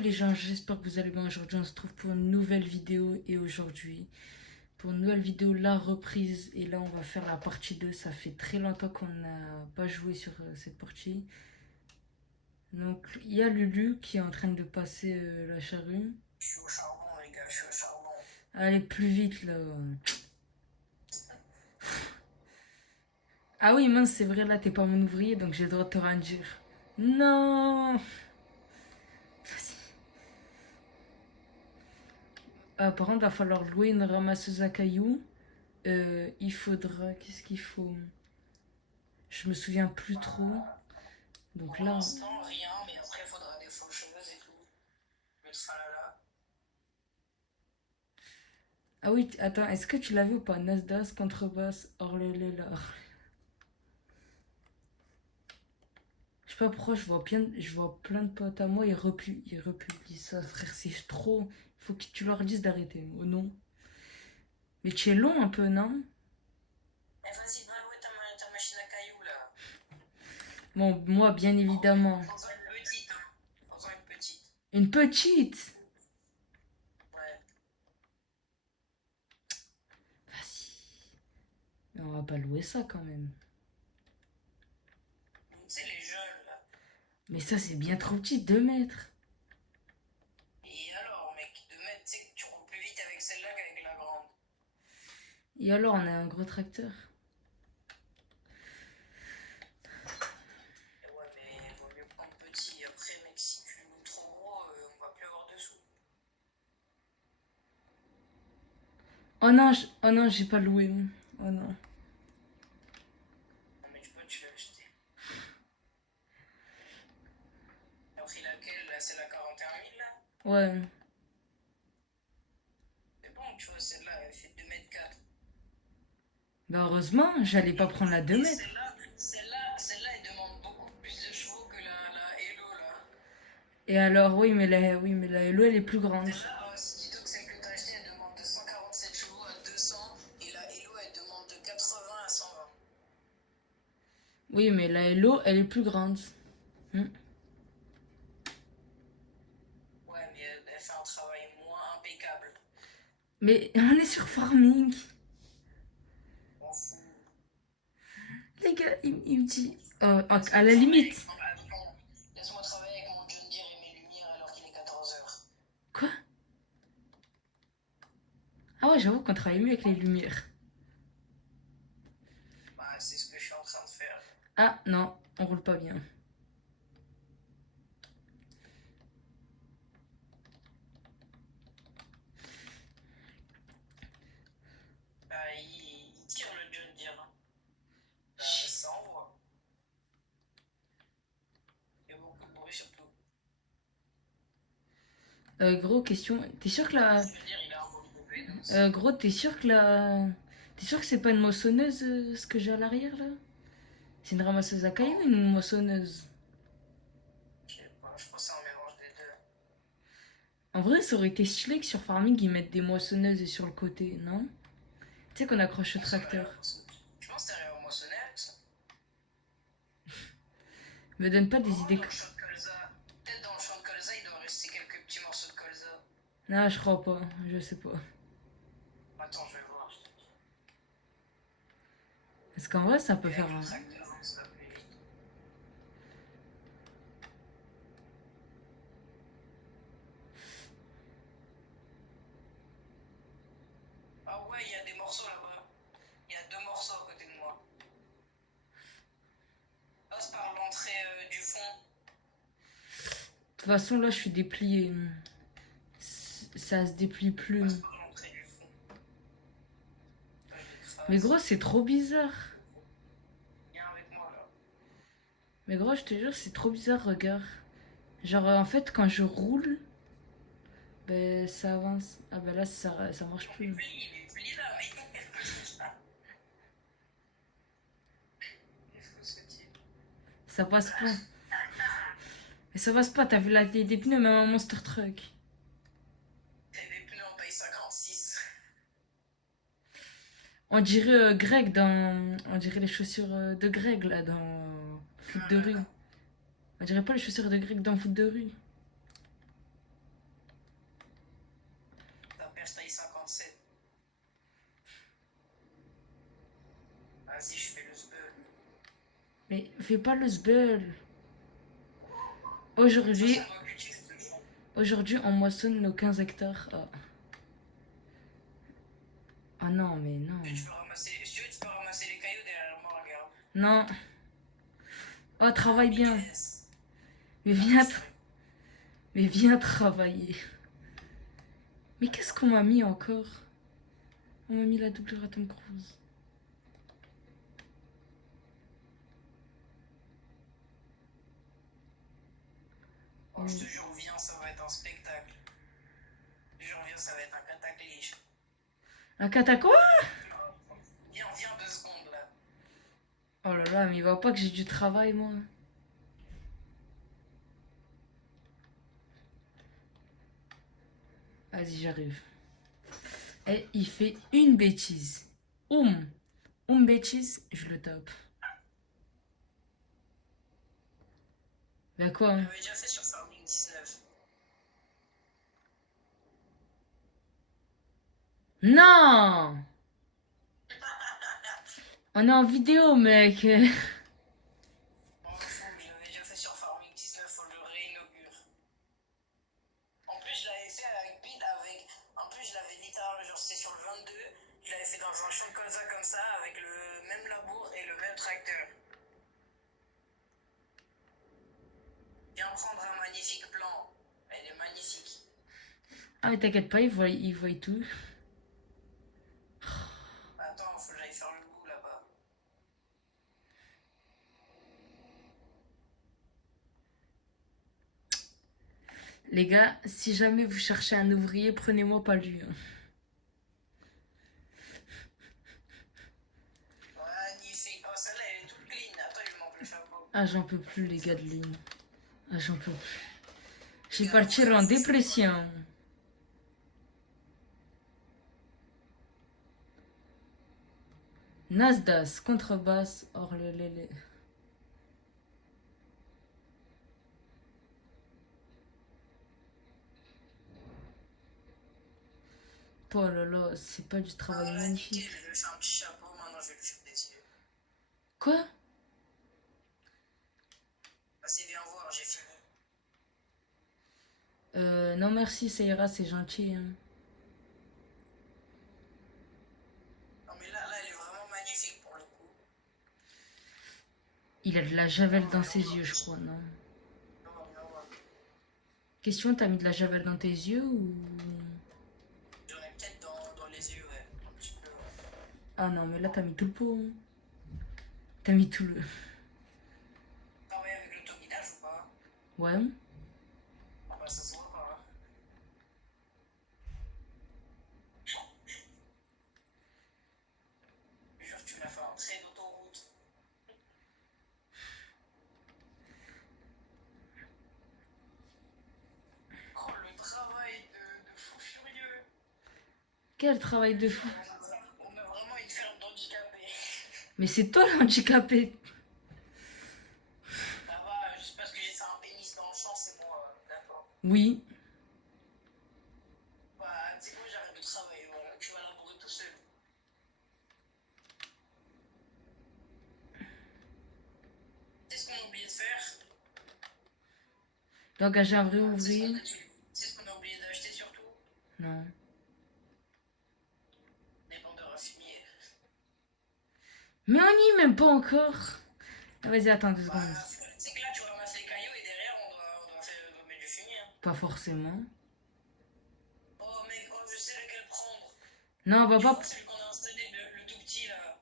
les gens, j'espère que vous allez bien. Aujourd'hui on se trouve pour une nouvelle vidéo et aujourd'hui pour une nouvelle vidéo, la reprise. Et là on va faire la partie 2. Ça fait très longtemps qu'on n'a pas joué sur cette partie. Donc il y a Lulu qui est en train de passer la charrue. Je suis au charbon, les gars, je suis au charbon. Allez plus vite là. Ah oui mince, c'est vrai, là t'es pas mon ouvrier donc j'ai le droit de te rendir. Non. Ah, par contre, il va falloir louer une ramasseuse à cailloux. Il faudra. Qu'est-ce qu'il faut? Je me souviens plus trop. Donc Pour là. l'instant, rien, mais après, il faudra des faucheuses et tout. Le tralala. Ah oui, attends, est-ce que tu l'as vu ou pas? Nasdaq, contrebasse, Orléléla. Je sais pas pourquoi je vois plein de potes à moi, ils republient ça, frère, c'est trop. Il faut que tu leur dises d'arrêter. Oh non. Mais tu es long un peu, non? Eh, vas-y, va louer ta machine à cailloux, là. Bon, moi, bien évidemment. Prends-en une petite, hein. Prends-en une petite. Une petite. Ouais. Vas-y. Mais on va pas louer ça quand même. Tu sais, les jeunes, là. Mais ça, c'est bien trop petit, 2 mètres. Et alors, mec, de mettre, tu sais que tu roules plus vite avec celle-là qu'avec la grande. Et alors, on a un gros tracteur. Et ouais, mais il vaut mieux prendre petit. Après, mec, si tu loues trop gros, on va plus avoir de sous. Oh non, j'ai pas loué. Oh non. Non, mais tu peux te l'acheter. T'as pris laquelle, là? C'est la 41 000, là? Ouais. C'est bon, tu vois, celle-là, elle fait 2,4 m. Bah heureusement, j'allais pas prendre la 2 Et mètres. celle-là, elle demande beaucoup plus de chevaux que la Hello, là. Et alors, oui, mais la Hello, elle est plus grande. Celle-là, dis-toi que celle que t'as achetée, elle demande de 147 chevaux à 200, et la Hello, elle demande de 80 à 120. Oui, mais la Hello, elle est plus grande. Hmm. Ouais, mais elle fait un travail moins impeccable. Mais on est sur farming. Je m'en fous. Les gars, il me dit. À Laisse-moi la travailler limite. laisse-moi travailler avec mon John Deere et mes lumières alors qu'il est 14 h. Quoi? Ah ouais, j'avoue qu'on travaille mieux avec les lumières. Bah, c'est ce que je suis en train de faire. Ah non, on roule pas bien. Bah, il tire le John Deere, hein. Bah, ça envoie. Il y a beaucoup de bruit surtout. Gros, question. T'es sûr que la. Je veux dire, il a un volume de pédance. Gros, t'es sûr que la. T'es sûr que c'est pas une moissonneuse ce que j'ai à l'arrière là? C'est une ramasseuse à cailloux Non, ou une moissonneuse? je sais pas, je pense que c'est un mélange des deux. En vrai, ça aurait été stylé que sur Farming ils mettent des moissonneuses sur le côté, non? Tu sais qu'on accroche au tracteur. Je pense que t'arrives à moissonner avec ça. Me donne pas des Oh, idées. dans le champ de colza. Peut-être dans le champ de colza, il doit rester quelques petits morceaux de colza. Non, je crois pas, je sais pas. Attends, je vais voir. Parce qu'en vrai, ça peut Et faire avec le un. tracteur, hein, ça va plus vite. Ah ouais, il y a des morceaux là-bas. Il y a deux morceaux à côté de moi. Passe par l'entrée du fond. De toute façon, là, je suis déplié. Ça se déplie plus. Passe par l'entrée du fond. Ouais, Mais gros, c'est trop bizarre. viens avec moi là. Mais gros, je te jure, c'est trop bizarre, regarde. Genre, en fait, quand je roule, ben, ça avance. Ah, ben là, ça marche plus. Il est pli là, mais il faut ce type. Ça passe pas. Mais ça passe pas, t'as vu la taille des pneus, même un monster truck. T'as des pneus en taille 56. On dirait Greg dans. On dirait les chaussures de Greg là dans Foot de rue. On dirait pas les chaussures de Greg dans Foot de rue. perche taille 57. Vas-y, je fais le sbeul. Mais fais pas le sbeul. Ça, Aujourd'hui, ça va cultiver ce jour. aujourd'hui, on moissonne nos 15 hectares. Ah. Ah non, mais non. Si tu veux, tu peux ramasser les cailloux derrière moi, regarde. Non. Oh, travaille bien. Yes. Mais viens, mais viens travailler. Mais qu'est-ce qu'on m'a mis encore? On m'a mis la doublure à Tom Cruise. Oh, je te jure, viens, ça va être un spectacle. Je te jure, viens, ça va être un cataclysme. Un cata quoi? Viens, 2 secondes là. Oh là là, mais il voit pas que j'ai du travail, moi. Vas-y, j'arrive. Et il fait une bêtise. Bêtise, je le tape. Bah quoi? J'avais déjà fait sur Farming 19. Non! On est en vidéo, mec. M'en fous, je l'avais déjà fait sur Farming 19, faut le réinaugure. En plus, je l'avais fait avec Bid, En plus, je l'avais littéralement, genre c'était sur le 22, je l'avais fait dans un champ de colza comme ça, avec le même labour et le même tracteur. Viens prendre un magnifique plan. Elle est magnifique. Ah, mais t'inquiète pas, il voit tout. Attends, faut que j'aille faire le bout là-bas. Les gars, si jamais vous cherchez un ouvrier, prenez-moi pas lui. Magnifique. Oh, celle-là, elle est toute clean. Attends, il me manque le chapeau. Ah, j'en peux plus, les gars de ligne. Ah, j'en peux plus. Je vais partir en dépression. Nasdas, contrebasse, orlelele. Oh là là, c'est pas du travail Ah, magnifique. nickel, je vais lui faire un petit chapeau. Maintenant, je vais lui faire des yeux. Quoi? Vas-y, viens voir, j'ai fini. Non merci, ça ira, c'est gentil. Hein. Non, mais là, elle est vraiment magnifique pour le coup. Il a de la javel dans ses yeux, je crois, non? Viens voir. Question, t'as mis de la javel dans tes yeux ou... J'en ai peut-être dans les yeux, ouais. Un petit peu, ouais. Ah non, mais là t'as mis tout le pot. Hein. T'as mis tout le... Travailler avec l'autoguidage ou pas? Ouais. Ah bah, ça se voit pas, hein. Je jure, tu m'as fait un trait d'autoroute. Oh, le travail de fou furieux. Quel travail de fou. On a vraiment une ferme d'handicapés. Mais c'est toi l'handicapé. Ça va, juste parce que j'ai fait un pénis dans le champ, c'est moi, d'accord. Oui. Bah, tu sais quoi, j'arrête de travailler, voilà, tu vas labourer tout seul. C'est ce qu'on a oublié de faire. D'engager un vrai ouvrier. C'est ce qu'on a oublié d'acheter surtout. Non. Des bandeurs à fumier. Mais on n'y est même pas encore. Ah, vas-y, attends 2 secondes. C'est que là, tu ramasses les cailloux et derrière, on doit mettre du fumier. Hein. Pas forcément. Oh, mec, oh, je sais lequel prendre. Non, on va pas... Celui qu'on a installé, le tout petit, là.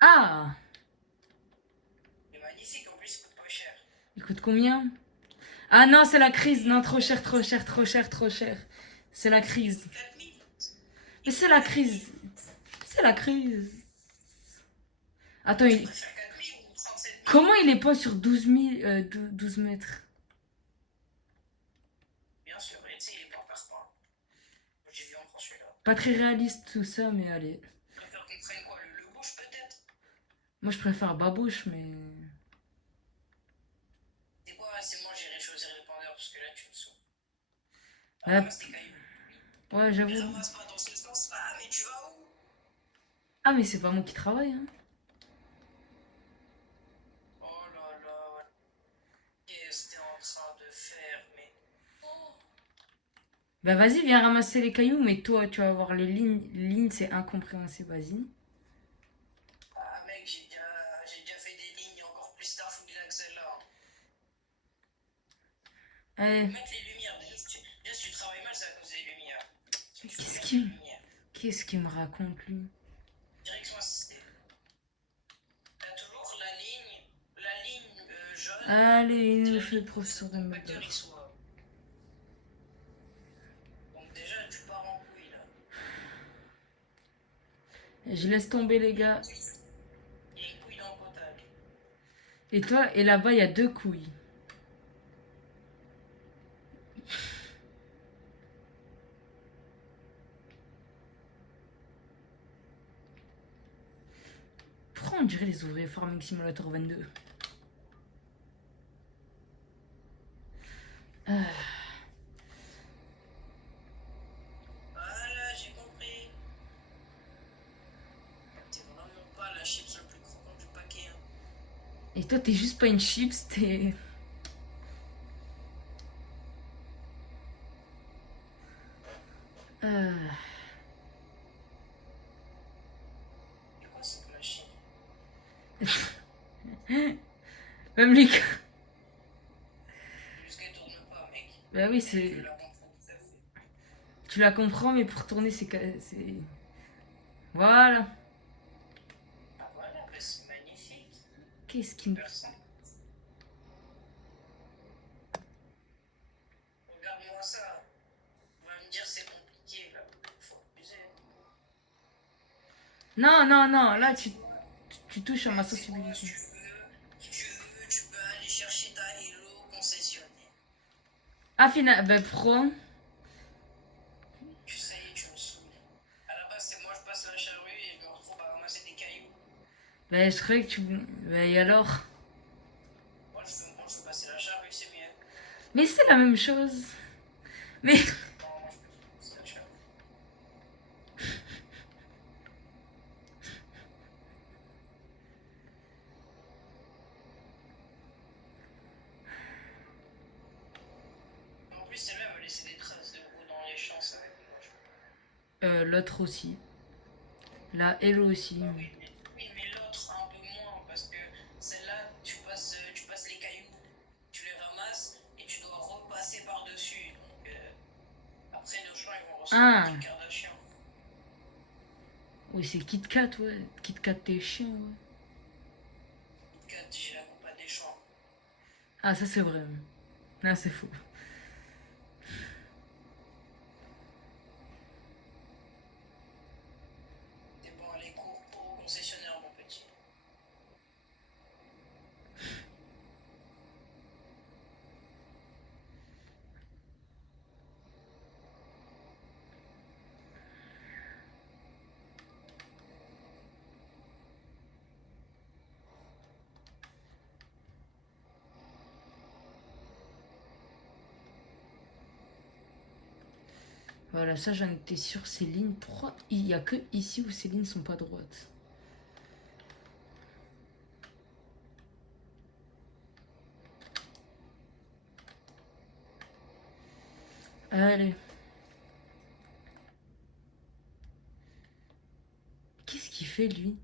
Ah! Il est magnifique, en plus, il coûte pas cher. Il coûte combien? Ah non, c'est la crise. Non, trop cher, trop cher, trop cher, trop cher. C'est la crise. 4000. Mais c'est la crise. C'est la crise. Attends, Tu préfères 4000 ou 37 000? comment il est pas sur 12 000, 12 mètres? Bien sûr, et tu sais, il est pas par point. J'ai vu en prend celui-là. Pas très réaliste tout ça, mais allez. Tu préfères qu'on prenne quoi, le bouche peut-être? Moi, je préfère babouche, mais... C'est quoi, c'est moi, j'irai choisir le pendeur parce que là, tu me saoules. Ah, Ramasse tes cailloux. Ouais, Mais j'avoue. ramasse pas dans ce sens-là, mais tu vas où? Ah, mais c'est pas moi qui travaille, hein. Oh là là, ouais. Qu'est-ce que t'es en train de faire, mais. Oh. Bah vas-y, viens ramasser les cailloux, mais toi, tu vas voir les lignes. Les lignes, c'est incompréhensible, vas-y. Ah mec, j'ai déjà fait des lignes encore plus starfouilles que celle-là. Eh, Mettre les lumières, déjà, si tu travailles mal, c'est à cause des lumières. Parce que tu peux qu'est-ce mettre les qui... lumières. Qu'est-ce qu'il me raconte, lui? Direction assistée. T'as toujours la ligne jaune, Allez, il c'est nous la fait le ligne pour que professeur de ton facteur Mulder. il soit. Donc déjà, tu pars en couille là. Je laisse tomber, les Il y a une gars. couille, il y a une couille dans le potable. Et toi, et là-bas, il y a 2 couilles. Pourquoi on dirait les ouvriers Farming Simulator 22? Ah, Voilà, j'ai compris. T'es vraiment pas la chips le plus croquant du paquet. Hein. et toi, t'es juste pas une chips, t'es... Ah. C'est quoi cette machine? Même les gars. Juste qu'elle tourne pas, mec. Bah oui, Et je c'est... la comprends tout à fait. Tu la comprends, mais pour tourner, c'est... Voilà. Ah voilà, bah c'est magnifique. Qu'est-ce qui me... Super simple. Regarde-moi ça. On va me dire c'est compliqué là. Faut abuser. Non, non, non, là, Et tu touches à ma c'est quoi, sensibilité. si tu veux, tu peux aller chercher ta Hello concessionnaire. Ah, final... Bah, pro. Tu sais, tu me saoules. À la base, c'est moi, je passe la charrue et je me retrouve à ramasser des cailloux. Bah, je croyais que tu... Bah, et alors? Moi, je veux passer la charrue, c'est mieux. Mais c'est la même chose. Mais... Non, moi, je peux passer la charrue. En plus, celle-là elle va laisser des traces de roue dans les champs, ça va être moche. L'autre aussi. La Hello aussi. Bah oui, mais l'autre un peu moins, parce que celle-là, tu passes les cailloux, tu les ramasses et tu dois repasser par-dessus. Donc, après, nos champs, ils vont ressembler à Ah. Kim Kardashian. Oui, c'est Kit Kat, ouais. Kit Kat, t'es chiant, ouais. J'ai la coupe à des champs. Ah, ça, c'est vrai. Là, c'est faux. T'es bon, allez, cours au concessionnaire, mon petit. Voilà, ça, j'en étais sûre. Ces lignes, pourquoi il y a que ici où ces lignes sont pas droites? Allez. Qu'est-ce qu'il fait, lui?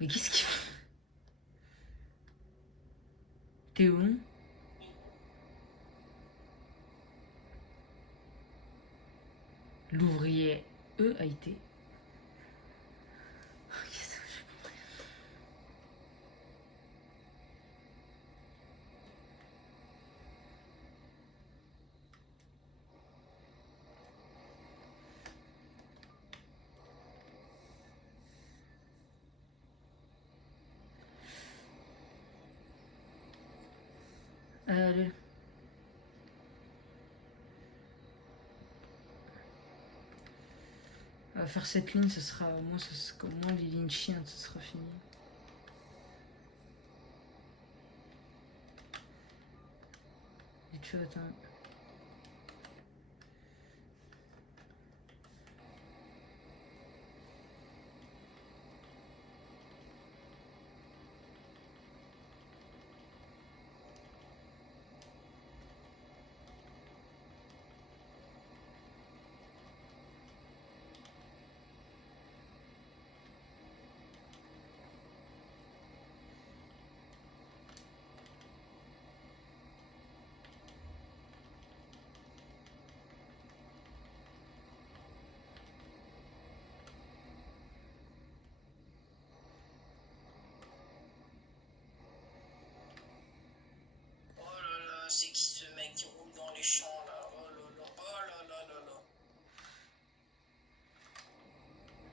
Mais qu'est-ce qu'il fait? T'es où? L'ouvrier E a été. Ok, ça, j'ai compris. Allez. On va faire cette ligne, ça sera. Moi, ça sera comme moi, les lignes chiantes, ça sera fini. Et tu attends.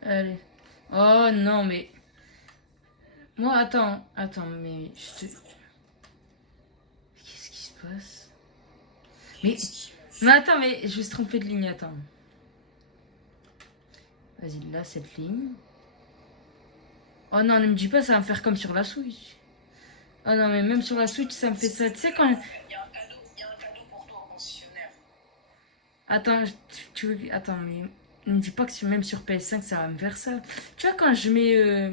Allez. Oh non, mais. Moi, attends, mais je te. Qu'est-ce qui se passe? Mais. Qu'est-ce qui me Mais fait? attends, mais je vais se tromper de ligne, attends. Vas-y, là, cette ligne. Oh non, ne me dis pas, ça va me faire comme sur la Switch. Oh non, mais même sur la Switch, ça me fait ça. Tu sais, quand. Il y a un cadeau pour toi au concessionnaire. Attends, Attends, mais. Ne me dis pas que même sur PS5, ça va me faire ça. Tu vois, quand je mets.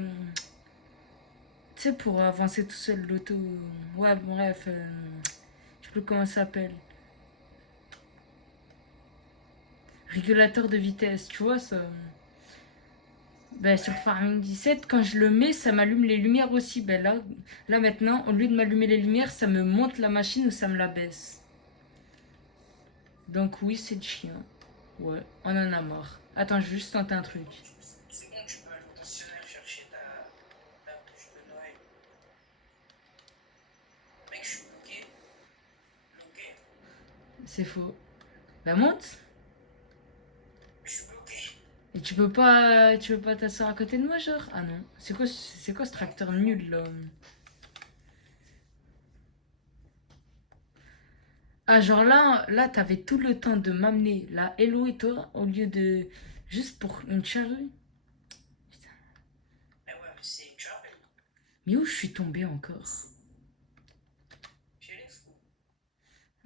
Tu sais, pour avancer tout seul, l'auto. Ouais, bref. Je sais plus comment ça s'appelle. Régulateur de vitesse, tu vois, ça. Ben, sur Ouais. Farming 17, quand je le mets, ça m'allume les lumières aussi. Ben là maintenant, au lieu de m'allumer les lumières, ça me monte la machine ou ça me la baisse. Donc oui, c'est le chien. Ouais, on en a marre. Attends, je vais juste tenter un truc. C'est bon, tu peux aller au concessionnaire chercher ta bouche de Noël. Mec, je suis bloqué. Bloqué. C'est faux. Ben monte. Je suis bloqué. Et tu peux pas t'asseoir à côté de moi, genre? Ah non. C'est quoi ce tracteur nul, là? Ah, genre là, t'avais tout le temps de m'amener la Hello et toi, au lieu de juste pour une charrue. Putain. Mais ouais, mais c'est Travel. Mais où je suis tombée encore? Chez les fous.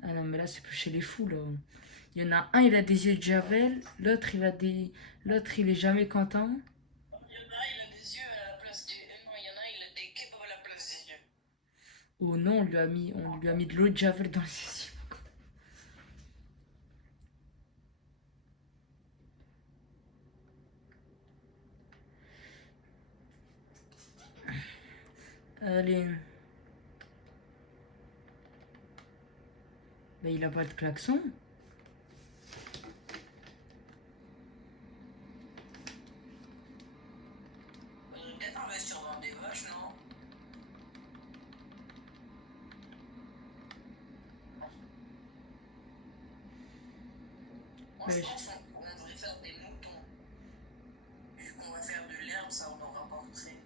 Ah non, mais là, c'est plus chez les fous, là. Il y en a un, il a des yeux de javel, l'autre, l'autre, il est jamais content. Il y en a un, il a des yeux à la place des. Non, il y en a un, il a des kebabs à la place des yeux. Oh non, on lui a mis de l'eau de javel dans les yeux. Allez. Bah, il a pas de klaxon. On devrait peut-être investir dans des vaches, non? Moi, Bah, je pense qu'on devrait faire des moutons. Vu qu'on va faire de l'herbe, ça en rapporterait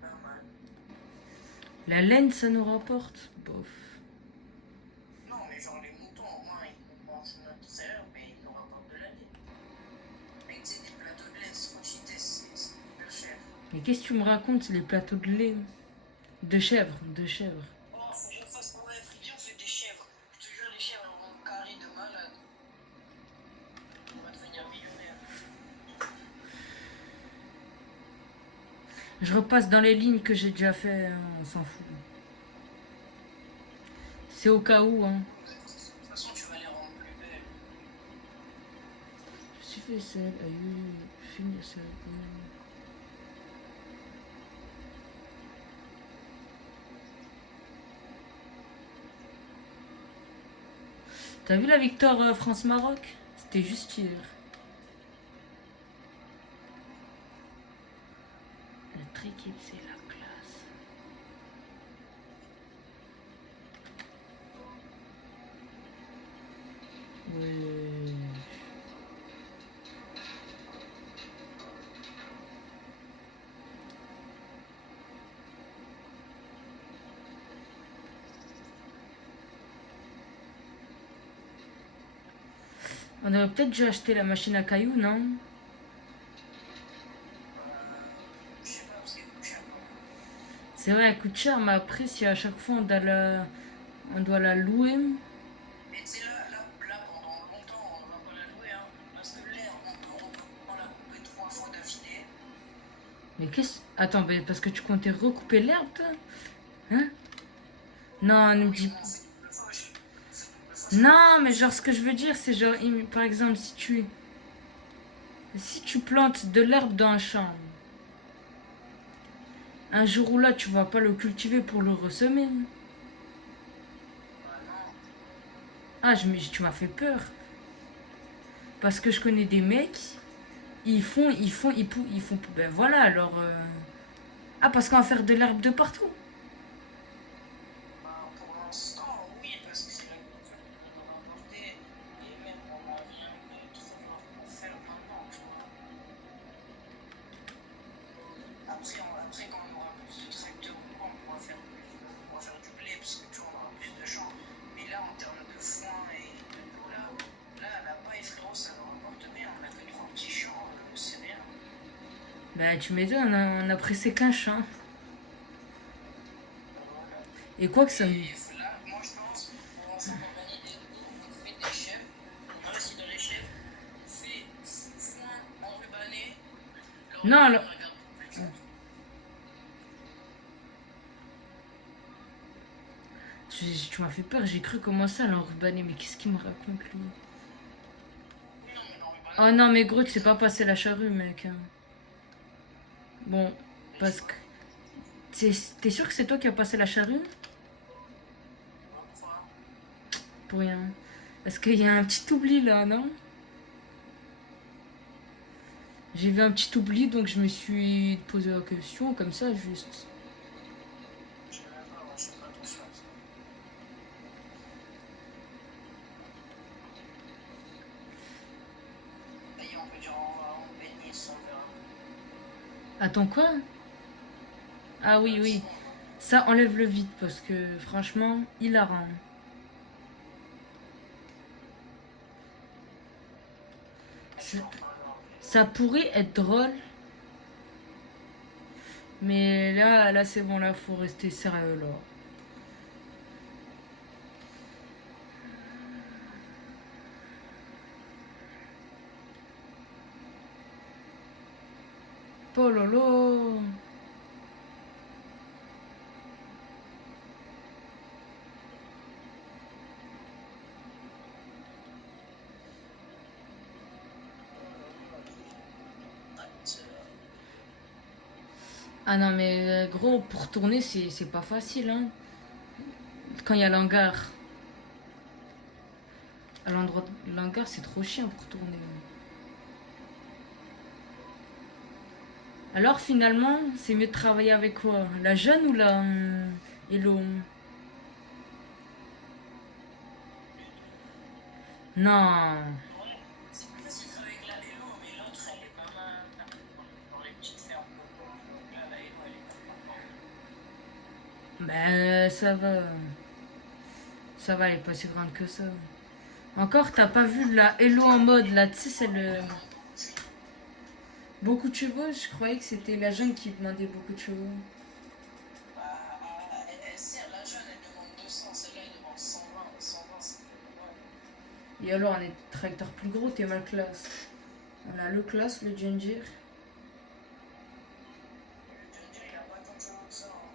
pas mal. la laine, ça nous rapporte. Bof. Non, mais genre les moutons, au moins, ils mangent notre herbe et ils nous rapportent de la laine. Mec, c'est des plateaux de laine, c'est hyper cher. Mais qu'est-ce que tu me racontes, les plateaux de lait? De chèvre, de chèvre. Oh, faut que je fasse. Ouais, Freddy, on fait des chèvres. Je te jure, les chèvres, elles vont carré de malade. On va devenir millionnaire. Je repasse dans les lignes que j'ai déjà fait, hein, on s'en fout. C'est au cas où, hein. De toute façon, tu vas les rendre plus belles. Je suis fait seul, aïe, finir seul. T'as vu la victoire France-Maroc? C'était juste hier. Notre équipe, c'est la classe. Ouais. On aurait peut-être dû acheter la machine à cailloux, non? Je sais pas, parce qu'elle coûte cher. C'est vrai, elle coûte cher, mais après, si à chaque fois on doit la louer. Mais tu sais, là, pendant longtemps, on ne va pas la louer, hein. Parce que l'herbe, on peut pas la couper 3 fois d'affilée. Mais qu'est-ce. Attends, bah, parce que tu comptais recouper l'herbe, toi? Hein? Non, ne me Oui, dis mais pas. on fait double fauche. On fait double fauche avec Non, le mais bouton. genre, ce que je veux dire, c'est genre, par exemple, si tu plantes de l'herbe dans un champ, un jour ou là, tu vas pas le cultiver pour le ressemer. Bah non. Ah, tu m'as fait peur. Parce que je connais des mecs, ils font. Ben voilà, alors. Ah, parce qu'on va faire de l'herbe de partout. Bah, pour l'instant, oui, parce que c'est la culture qui va nous rapporter. Et même, on n'a rien de trop grave pour faire maintenant, tu vois. Bah, tu m'étonnes, on a pressé qu'un chat. Et quoi que ça me... Et là, moi je pense, pour ensemble organiser tout, on fait des chefs, on reste dans les chefs, on fait foin enrubanné, le Non, ruban alors... on regarde plus du tout. Tu m'as fait peur, j'ai cru commencer à l'enrubaner, mais qu'est-ce qu'il me raconte, lui? Oui, non, mais l'enrubanné, Oh on non, mais regarde gros, tu plus sais du pas tout. passer la charrue, mec. Bon, Mais tu parce que... vois, T'es sûr que c'est toi qui as passé la charrue? pourquoi? Pour rien. Parce qu'il y a un petit oubli, là, non? J'ai vu un petit oubli, donc je me suis posé la question, comme ça, juste. Je sais même pas, moi je fais pas attention à ça. Ça y est, on peut dire au revoir, on bénit, on verra. Attends, quoi? Ah oui, C'est oui. bon, on va. Ça, enlève-le vite, parce que, franchement, hilarant. Ça, Attends, alors. ça pourrait être drôle, mais là, c'est bon, là, faut rester sérieux, là. Oh là là. Ah non, mais gros, pour tourner, c'est pas facile, hein. Quand il y a l'hangar. À l'endroit de l'hangar, c'est trop chiant pour tourner. Alors finalement, c'est mieux de travailler avec quoi? La jeune ou la Hello? Non. Ouais, c'est plus facile de travailler avec la Hello, mais l'autre elle est pas mal dans les petites fermes coco. Donc là, la Hello elle est pas trop forte. Ben ça va. Ça va, elle est pas si grande que ça. Encore, t'as pas vu la Hello en mode là, tu sais, c'est le. Beaucoup de chevaux, je croyais que c'était la jeune qui demandait beaucoup de chevaux. Bah, sert la jeune, elle demande 200, celle-là elle demande 120. 120 c'est ouais. Et alors, on est tracteur plus gros, t'es mal classe. On a le classe, le ginger. Le Ginger il a pas tant de chevaux que ça, hein.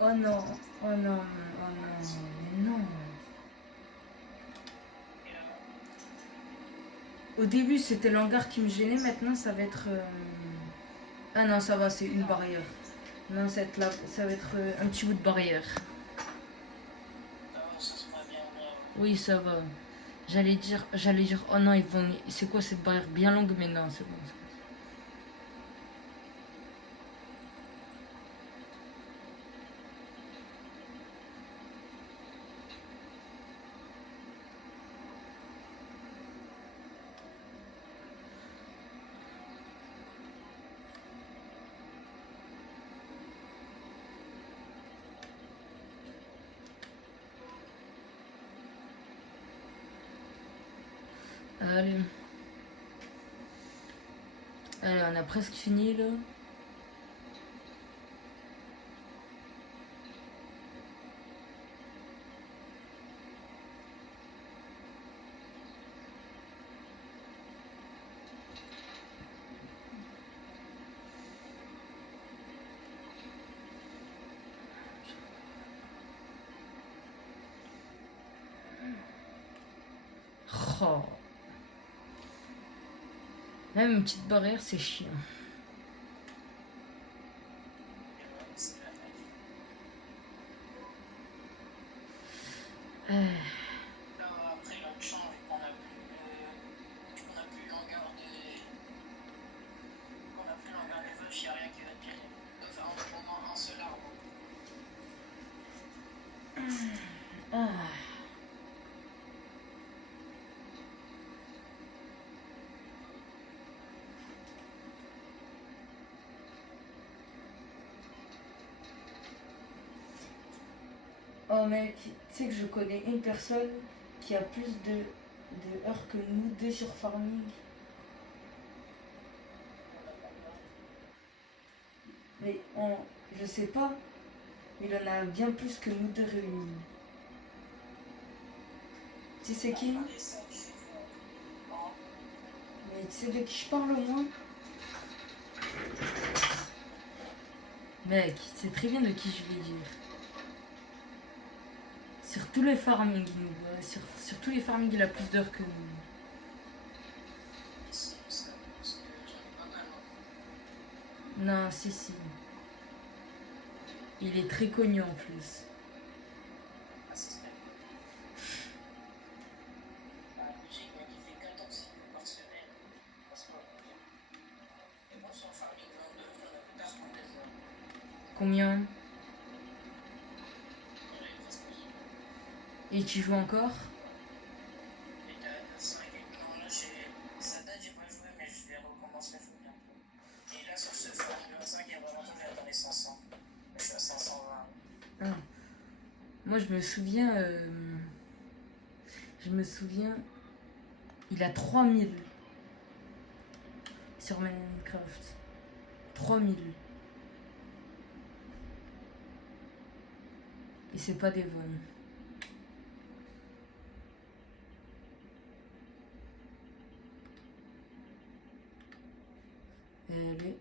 Oh non, oh non, oh non, mais non. Et là, Au début, c'était l'hangar qui me gênait, maintenant, ça va être. Ah non, ça va, c'est une non, barrière. Non, ça va être un petit bout de barrière. ça va, ça se passe bien grave. Oui, ça va. J'allais dire, oh non, ils vont. C'est quoi cette barrière bien longue, mais non, c'est bon. Allez. Allez, on a presque fini là. Oh. Même une petite barrière, c'est chiant. Et ouais, c'est la vie. Euh, Oh mec, tu sais que je connais une personne qui a plus de heures que nous deux sur Farming. Mais je sais pas, il en a bien plus que nous deux réunis. Tu sais c'est qui? Par les 5 chiffres. Non. Mais tu sais de qui je parle au moins? Mec, tu sais très bien de qui je vais dire. Sur tous les farming, sur tous les farming, il a plus d'heures que nous. Ici, ça, parce que j'en ai pas mal. Hein. Non, si, si. Il est très connu en plus. Ah, c'est ça. Ah, j'ai un qui fait 14 cycles par semaine. Parce que et moi, sur Farming 22, j'en ai plus personne des heures. Combien? J'en ai presque dit. Et tu joues encore? J'étais à 5 et non, là, ça date, j'ai pas joué, mais je vais recommencer à jouer bientôt. Et là, sur ce Farming 25, il y a vraiment longtemps, j'ai atteint les 500. Je suis à 520. Ah. Moi, je me souviens, il a 3000 sur Minecraft. 3000. Et c'est pas des vannes. Allez.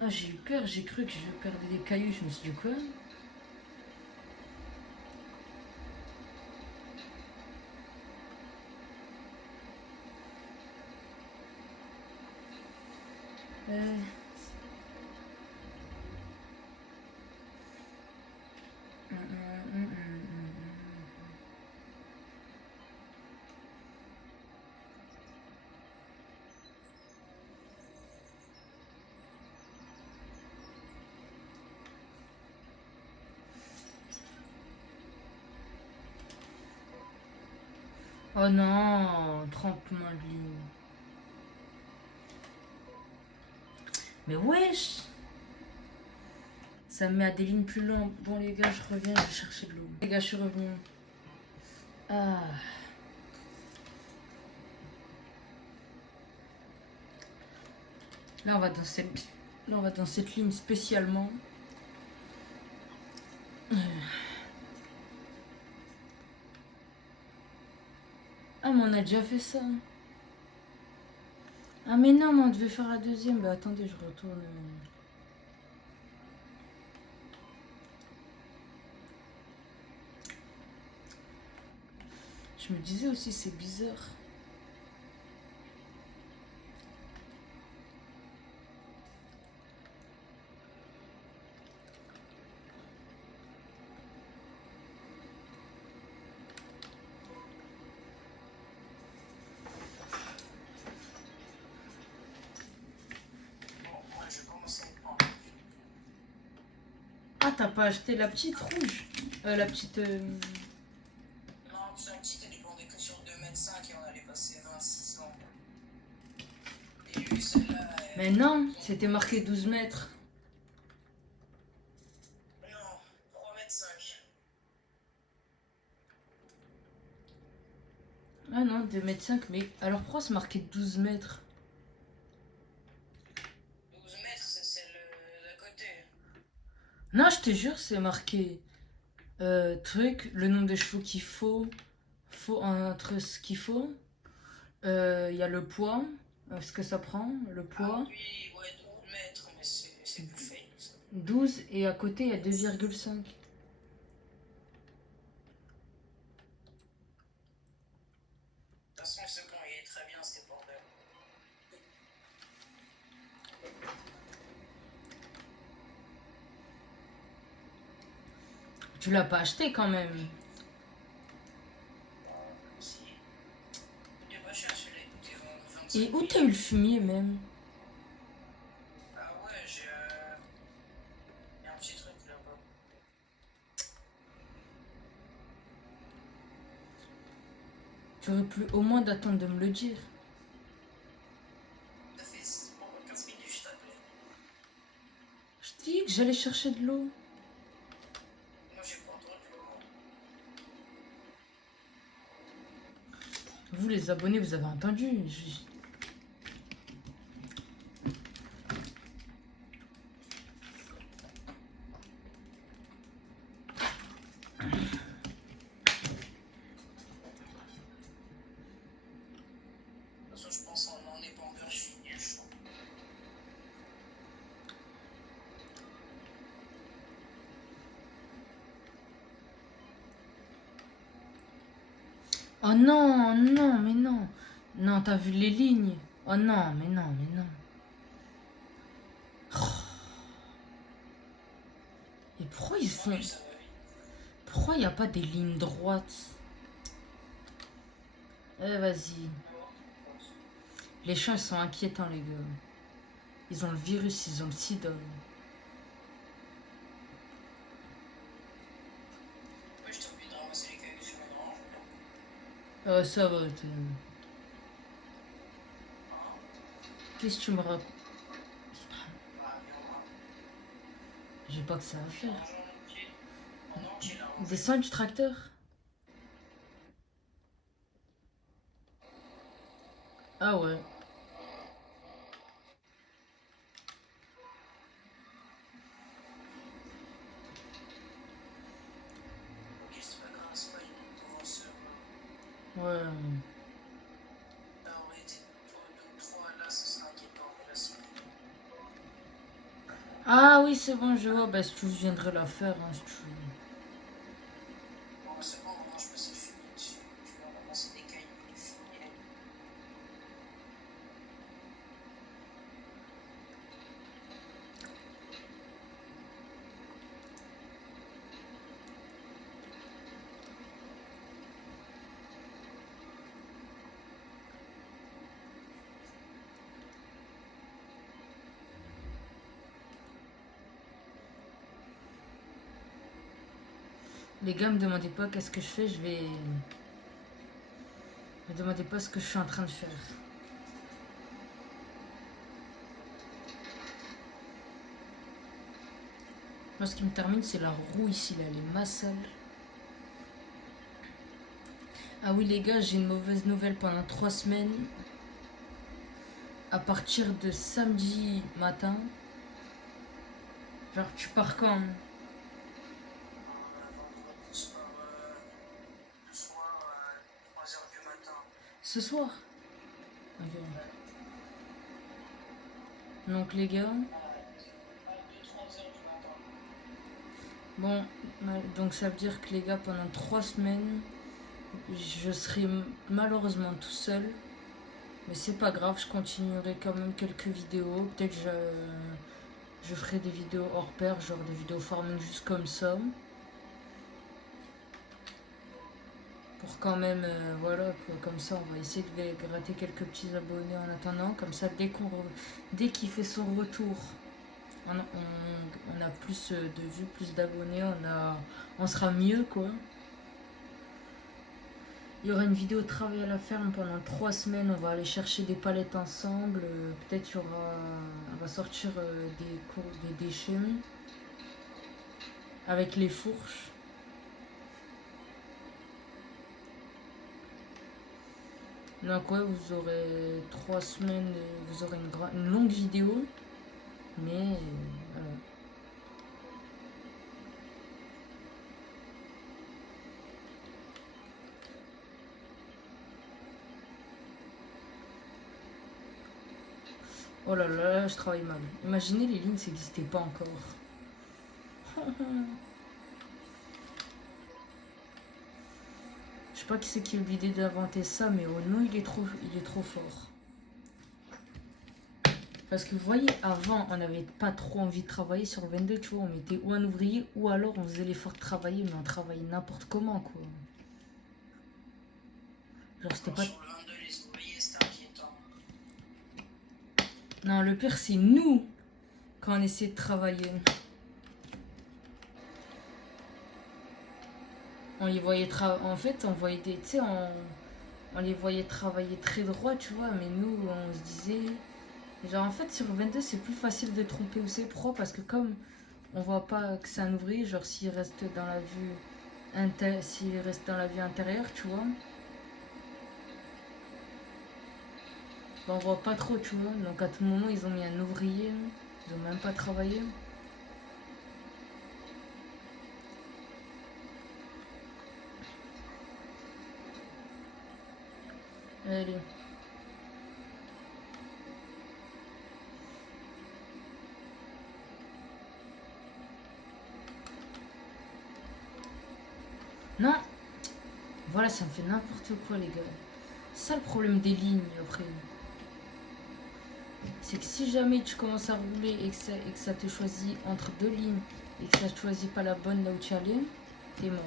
Ah, j'ai eu peur, j'ai cru que je perdais des cailloux, je me suis dit quoi? Euh... Oh non, 30 moins de lignes. Mais wesh! Ça me met à des lignes plus longues. Bon les gars, je reviens, je vais chercher de l'eau. Les gars, je suis revenu. Ah. Là, on va dans cette ligne spécialement. Ah, mais on a déjà fait ça. Ah, mais non, mais on devait faire la deuxième. Bah, attendez, je retourne. Je me disais aussi, c'est bizarre. Bon, moi, je commence à prendre. Ah, t'as pas acheté la petite rouge? La petite. Non, c'est un petit, elle dépendait que sur 2,5 m et on allait passer 26 ans. Et lui, celle-là. Mais non, c'était marqué 12 mètres. Non, 3,5 m. Ah non, 2,5 m. Mais alors pourquoi c'est marqué 12 mètres? 12 mètres, c'est celle d'à côté. Non, je te jure, c'est marqué truc, le nombre de chevaux qu'il faut entre ce qu'il faut. Il y a le poids, ce que ça prend, le Ah poids. oui, ouais, 12 mètres, mais c'est plus fake. Ça. 12 et à côté il y a 2,5. De toute façon, ce pont, il est très bien, c'est bordel. Tu l'as pas acheté quand même. Si. Il est pas cher celui-là, il coûtait 25 Et 000. où t'as eu le fumier même? Ah ouais, j'ai. Il y a un petit truc là-bas. T'aurais pu au moins d'attendre de me le dire. Ça fait 15 minutes, je t'appelle. Je t'ai dit que j'allais chercher de l'eau. Moi, j'ai pas entendu. Vous les abonnés, vous avez entendu. De toute façon, je pense qu'on n'en est pas encore, je finis le chaud. Oh non, non, mais non. Non, t'as vu les lignes. Oh non, mais non, mais non. Oh. Et pourquoi ils font... Ça va vite. Pourquoi il n'y a pas des lignes droites? Eh, vas-y. Les champs, ils sont inquiétants, les gars. Ils ont le virus, ils ont le sida. Ouais, je t'ai oublié de ramasser les cailloux sur le range. Ah, ça va. Qu'est-ce que tu me racontes? J'ai pas que ça à faire. En entier, là. Descends du tracteur. Ah ouais. Ok, c'est pas grave, c'est pas une avanceur. Ouais. Là, on aurait été 3, là, ce sera inquiétant. Mais là, c'est. Ah oui, c'est bon, je vois. Bah, si tu viendrais la faire, hein, si tu... Bon, c'est bon, maintenant, je peux c'est fini dessus. Je vais ramasser des cailloux, les fini. Les gars, me demandez pas qu'est-ce que je fais, je vais... Me demandez pas ce que je suis en train de faire. Moi, ce qui me termine, c'est la roue ici, là, elle est massale. Ah oui, les gars, j'ai une mauvaise nouvelle pendant 3 semaines. À partir de samedi matin. Genre, tu pars quand? Le soir, 3 h du matin. Ce soir? Ok. Donc, les gars... 2-3 h du matin. Bon, donc ça veut dire que les gars, pendant 3 semaines, je serai malheureusement tout seul. Mais c'est pas grave, je continuerai quand même quelques vidéos. Peut-être je ferai des vidéos hors pair, genre des vidéos farming juste comme ça. Pour quand même, voilà, quoi, comme ça, on va essayer de gratter quelques petits abonnés en attendant. Comme ça, dès qu'il fait son retour, on a plus de vues, plus d'abonnés, on sera mieux, quoi. Il y aura une vidéo de travail à la ferme pendant 3 semaines. On va aller chercher des palettes ensemble. Peut-être on va sortir des déchets avec les fourches. Donc ouais, vous aurez 3 semaines, vous aurez une longue vidéo. Mais voilà. Oh là là, je travaille mal. Imaginez, les lignes, ça n'existait pas encore. Je sais pas qui c'est qui a eu l'idée d'inventer ça, mais oh non, il est trop fort. Parce que vous voyez, avant, on n'avait pas trop envie de travailler sur le 22, tu vois, on mettait ou un ouvrier, ou alors on faisait l'effort de travailler, mais on travaillait n'importe comment, quoi. Genre, c'était pas... Sur le 22, les ouvriers, c'était inquiétant. Non, le pire, c'est nous, quand on essayait de travailler. On les voyait en fait, on voyait des... Tu sais, on les voyait travailler très droit, tu vois, mais nous, on se disait... Genre, en fait, sur 22, c'est plus facile de tromper où c'est. Pourquoi? Parce que comme on voit pas que c'est un ouvrier, genre, s'il reste dans la vue, s'il reste dans la vue intérieure, tu vois, bah, on voit pas trop, tu vois. Donc, à tout moment, ils ont mis un ouvrier, ils ont même pas travaillé. Allez. Non, voilà, ça me fait n'importe quoi, les gars. C'est ça le problème des lignes, après. C'est que si jamais tu commences à rouler et que ça te choisit entre deux lignes et que ça te choisit pas la bonne là où tu allais, t'es mort.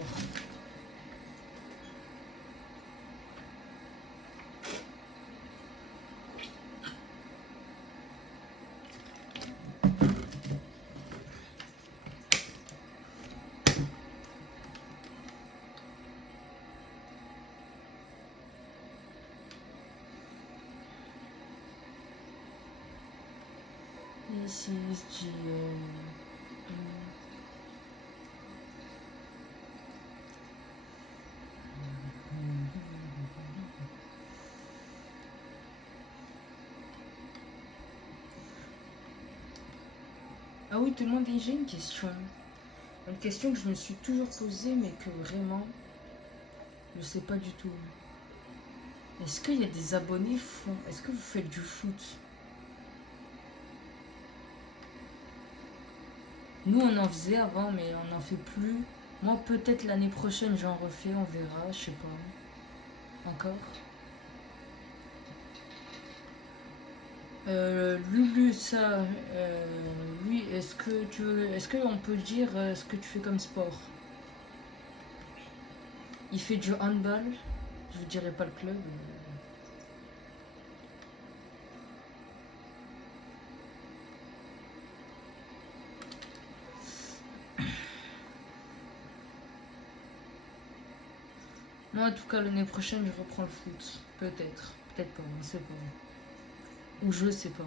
This is Ah oui, tout le monde, j'ai une question. Une question que je me suis toujours posée, mais que vraiment, je sais pas du tout. Est-ce qu'il y a des abonnés font... Est-ce que vous faites du foot? Nous, on en faisait avant, mais on n'en fait plus. Moi, peut-être l'année prochaine, j'en refais, on verra, je sais pas. Encore. Lulu, ça, lui, est-ce qu'on peut dire ce que tu fais comme sport? Il fait du handball, je vous dirai pas le club. Moi, en tout cas, l'année prochaine, je reprends le foot. Peut-être. Peut-être pas, on sait pas. Ou je sais pas.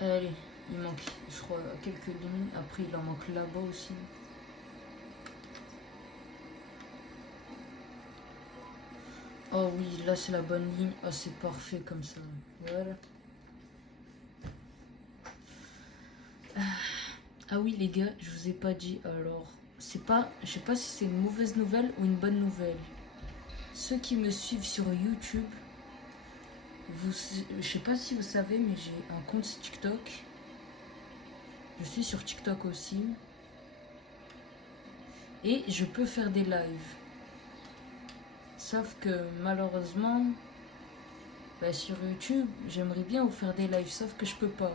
Allez, il manque, je crois, quelques lignes. Après, il en manque là-bas aussi. Oh oui, là, c'est la bonne ligne. Oh, c'est parfait comme ça. Voilà. Ah oui, les gars, je vous ai pas dit. Alors, c'est pas... Je sais pas si c'est une mauvaise nouvelle ou une bonne nouvelle. Ceux qui me suivent sur YouTube, je sais pas si vous savez, mais j'ai un compte TikTok. Je suis sur TikTok aussi. Et je peux faire des lives. Sauf que malheureusement, bah, sur YouTube, j'aimerais bien vous faire des lives, sauf que je peux pas.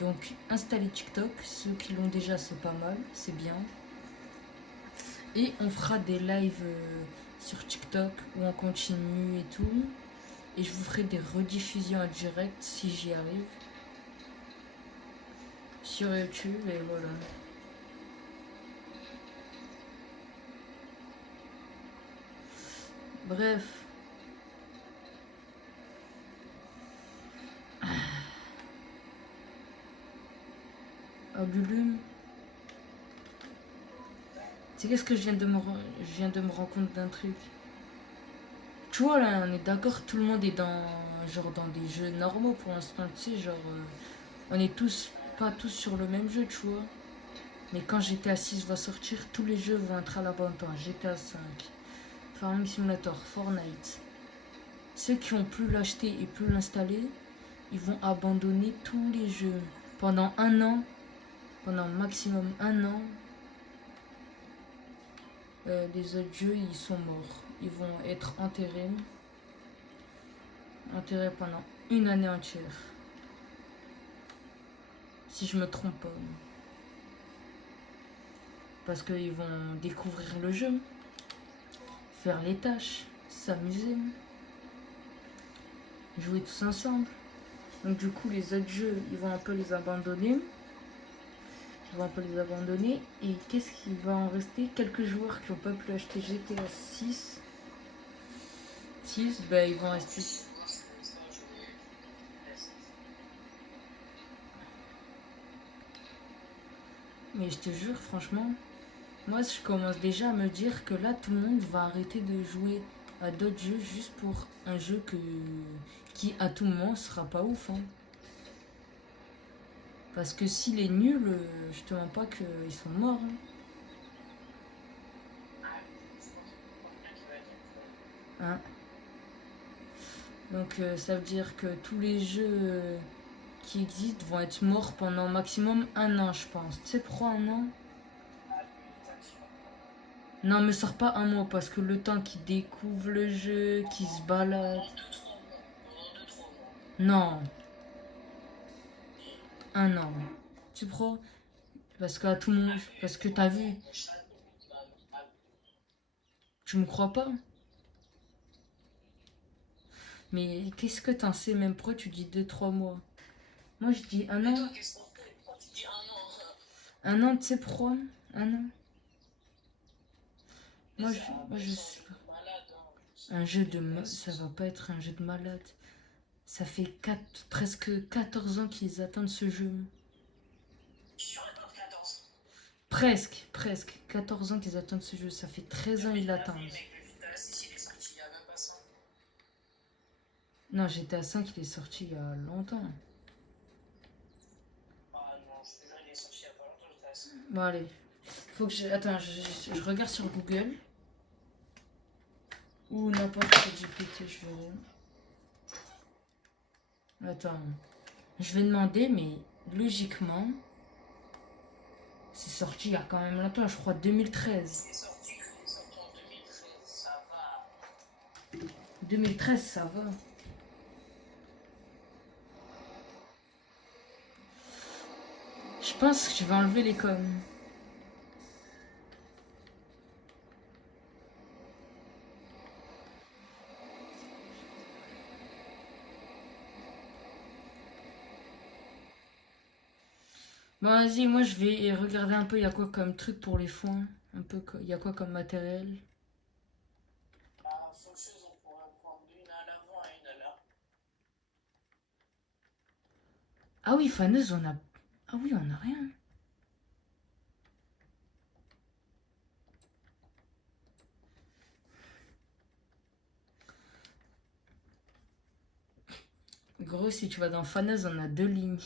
Donc installez TikTok, ceux qui l'ont déjà c'est pas mal, c'est bien. Et on fera des lives sur TikTok où on continue et tout. Et je vous ferai des rediffusions en direct si j'y arrive. Sur YouTube et voilà. Bref. Ah, Lulu. Tu sais qu'est-ce que je viens de me rendre compte d'un truc. Tu vois là, on est d'accord, tout le monde est dans des jeux normaux pour l'instant, tu sais, genre on est pas tous sur le même jeu, tu vois. Mais quand GTA 6 va sortir, tous les jeux vont être à l'abandon. GTA 5, Farming Simulator, Fortnite. Ceux qui ont pu l'acheter et pu l'installer, ils vont abandonner tous les jeux pendant un an, pendant maximum un an. Les autres jeux, ils sont morts. Ils vont être enterrés pendant une année entière. Si je me trompe pas. Parce qu'ils vont découvrir le jeu, faire les tâches. s'amuser, jouer tous ensemble. Donc du coup, les autres jeux, ils vont un peu les abandonner. Et qu'est-ce qu'il va en rester? Quelques joueurs qui n'ont pas pu acheter GTA 6. Ben ils vont rester. Mais je te jure, franchement, moi je commence déjà à me dire que là, tout le monde va arrêter de jouer à d'autres jeux juste pour un jeu qui à tout moment sera pas ouf. Hein. Parce que s'il est nul, je te mens pas qu'ils sont morts. Hein. Hein. Donc ça veut dire que tous les jeux qui existent vont être morts pendant maximum 1 an, je pense. Tu sais pourquoi 1 an? Non, me sors pas un mois parce que le temps qu'ils découvrent le jeu, qu'ils se baladent. Non, 1 an. Tu crois? Parce qu'à tout le monde. Parce que t'as vu. Tu me crois pas? Mais qu'est-ce que t'en sais même? Pourquoi tu dis 2-3 mois? Moi je dis 1 an. 1 an, tu sais pourquoi? 1 an. Moi je sais pas. Un jeu de. Ça va pas être un jeu de malade. Ça fait presque 14 ans qu'ils attendent ce jeu. Presque. 14 ans qu'ils attendent ce jeu. Ça fait 13 ans qu'ils l'attendent. Non, GTA 5, il est sorti il y a longtemps. Bon, allez. Faut que je. Attends, je regarde sur Google. Ou n'importe quel GPT, je verrai. Attends. Je vais demander, mais logiquement, c'est sorti il y a quand même longtemps, je crois 2013. 2013, ça va. Je pense que je vais enlever les coms. Bon, vas-y, moi je vais regarder un peu, il y a quoi comme truc pour les foins. Un peu, il y a quoi comme matériel. Ah oui, faneuse, on a. Ah oui, on a rien. Gros, si tu vas dans faneuse, on a 2 lignes.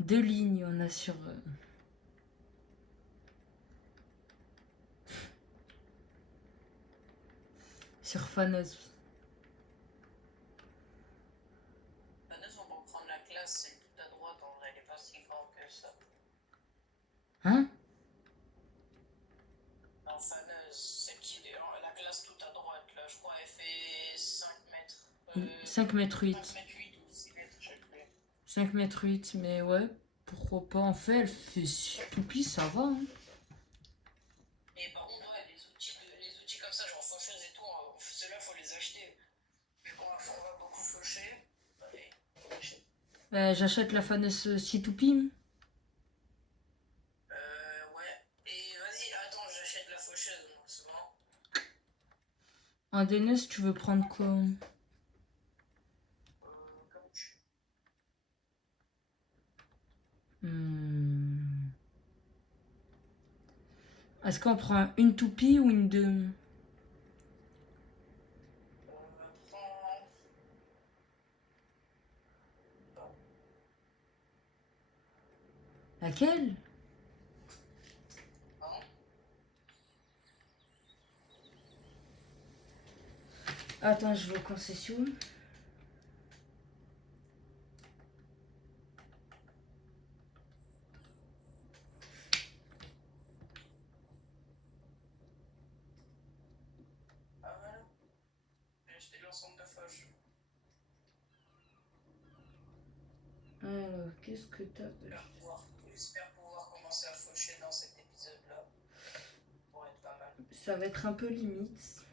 2 lignes, on a sur. Sur faneuse. Faneuse, on va prendre la classe, c'est tout à droite, en vrai, elle est pas si grande que ça. Hein? Non, faneuse, celle qui est la classe tout à droite, là, je crois, elle fait 5 mètres. 5 mètres 8. 5 mètres 8 ou 6 mètres, je sais plus. 5 mètres 8, mais ouais, pourquoi pas. En fait, elle fait toupie, ça va. Hein. Et par contre, ouais, les outils comme ça, genre faucheuse et tout, ceux-là, faut les acheter. Vu qu'on va beaucoup faucher, J'achète la faneuse Citoupie. Ouais. Et vas-y, attends, j'achète la faucheuse, donc souvent. En DNS, tu veux prendre quoi? Comme tu. Est-ce qu'on prend une toupie ou une deux? Prends. Laquelle? Hein? Attends, je vais aux concessions. Ah voilà. J'ai acheté l'ensemble de fauche. Alors, qu'est-ce que t'as? J'espère pouvoir commencer à faucher dans cet épisode-là. Pour être pas mal. Ça va être un peu limite.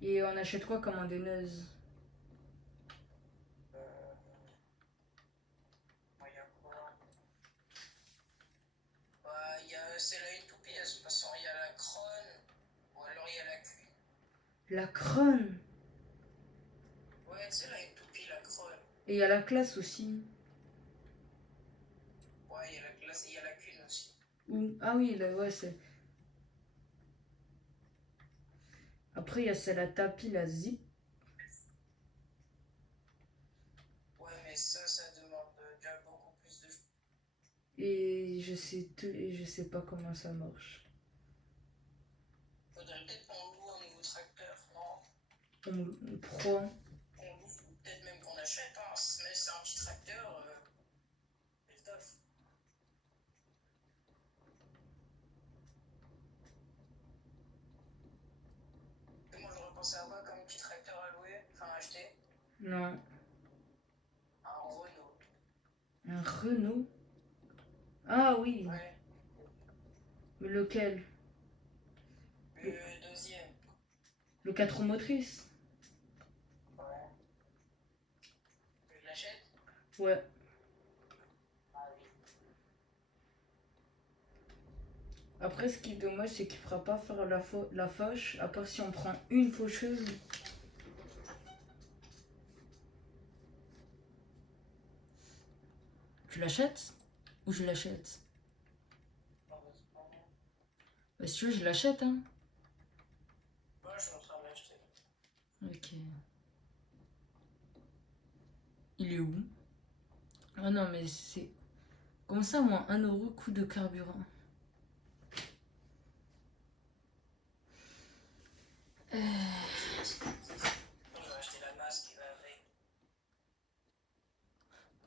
Et on achète quoi comme indéneuse? Il y a quoi? Bah, il y a celle-là une toupie, de toute façon, il y a la crône, ou alors il y a la cuite. La crône. Ouais, tu sais, là, une toupie, la crône. Et il y a la classe aussi. Ouais, il y a la classe et il y a la cune aussi. Ah oui, là, ouais, c'est. Après, il y a celle à tapis, la zip. Ouais, mais ça demande déjà beaucoup plus de. Et je sais pas comment ça marche. Faudrait peut-être qu'on loue un nouveau tracteur, non? Pourquoi? Qu'on loue, ou peut-être même qu'on achète, hein. Mais c'est un petit tracteur, c'est tough. Et moi, j'aurais pensé à quoi comme petit tracteur à louer, enfin à acheter? Non. Un Renault. Un Renault? Ah oui. Ouais, Mais lequel? le deuxième. Le 4 roues motrices? Ouais. Je l'achète? Ouais. Ah oui. Après, ce qui est dommage, c'est qu'il ne fera pas faire la fauche, à part si on prend une faucheuse. Tu l'achètes? Ou je l'achète? Non, mais c'est pas bon. Bah, si tu veux, je l'achète, hein. Ouais, je suis en train de l'acheter. Ok. Il est où? Ah non, mais c'est. Comme ça, moins 1 € coût de carburant. Je vais acheter la masse qui va avec.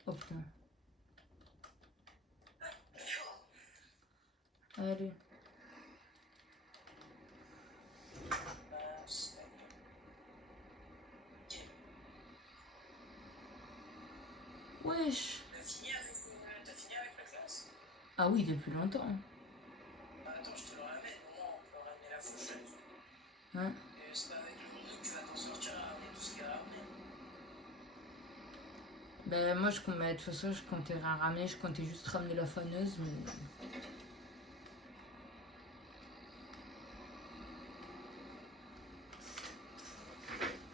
Oh putain. Allez. Masse. Ok. Wesh. T'as fini avec la classe? Ah oui, depuis longtemps. Bah, attends, je te le ramène. Au moins, on peut ramener la faucheuse. Hein? Et c'est pas avec le Renault que tu vas t'en sortir à ramener tout ce qu'il y a à ramener. Ben moi, de toute façon, je comptais rien ramener, je comptais juste ramener la faneuse, mais.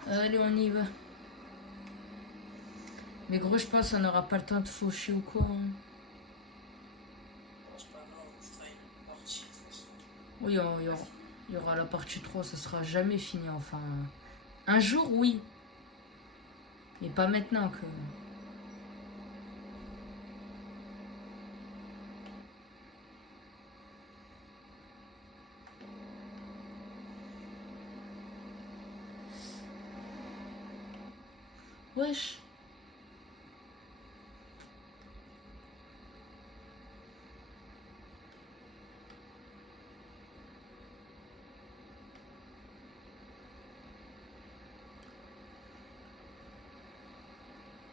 Allez, on y va. Mais gros, je pense qu'on n'aura pas le temps de faucher ou quoi. Hein. Bon, c'est pas grave, je ferai une partie de toute façon. Oui, il y aura la partie 3, ça sera jamais fini. Enfin, un jour, oui. Mais pas maintenant que. Wesh.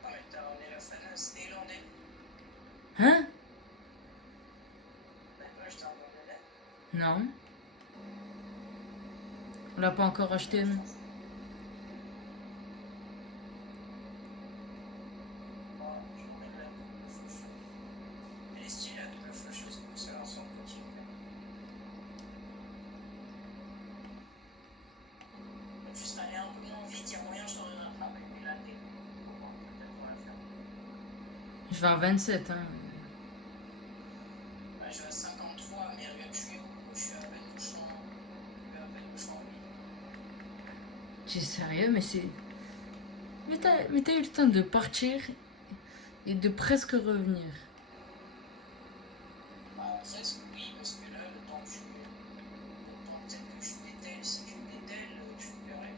Ah, mais t'as ramené la faneuse et l'on est. Hein? Maintenant, je t'ai ramené la. Non. On l'a pas encore acheté. Je t'en fous. Bon, je ramène la double faucheuse. Elle est stylée, la double faucheuse, comme ça, ensemble, continue. Donc, tu seras allé un peu moins vite, il y a moyen, je t'aurais rattrapé. Mais là, t'es. Bon, peut-être qu'on va faire. Je vais à 27, hein. Bah, je vais à 53, mais regarde, je suis à Benouchon. Je vais à Benouchon, oui. T'es sérieux, mais c'est. Mais t'as eu le temps de partir et de presque revenir. Bah, presque, oui, parce que là, le temps que peut-être que je dételle, si tu dételles, tu ne peux rien.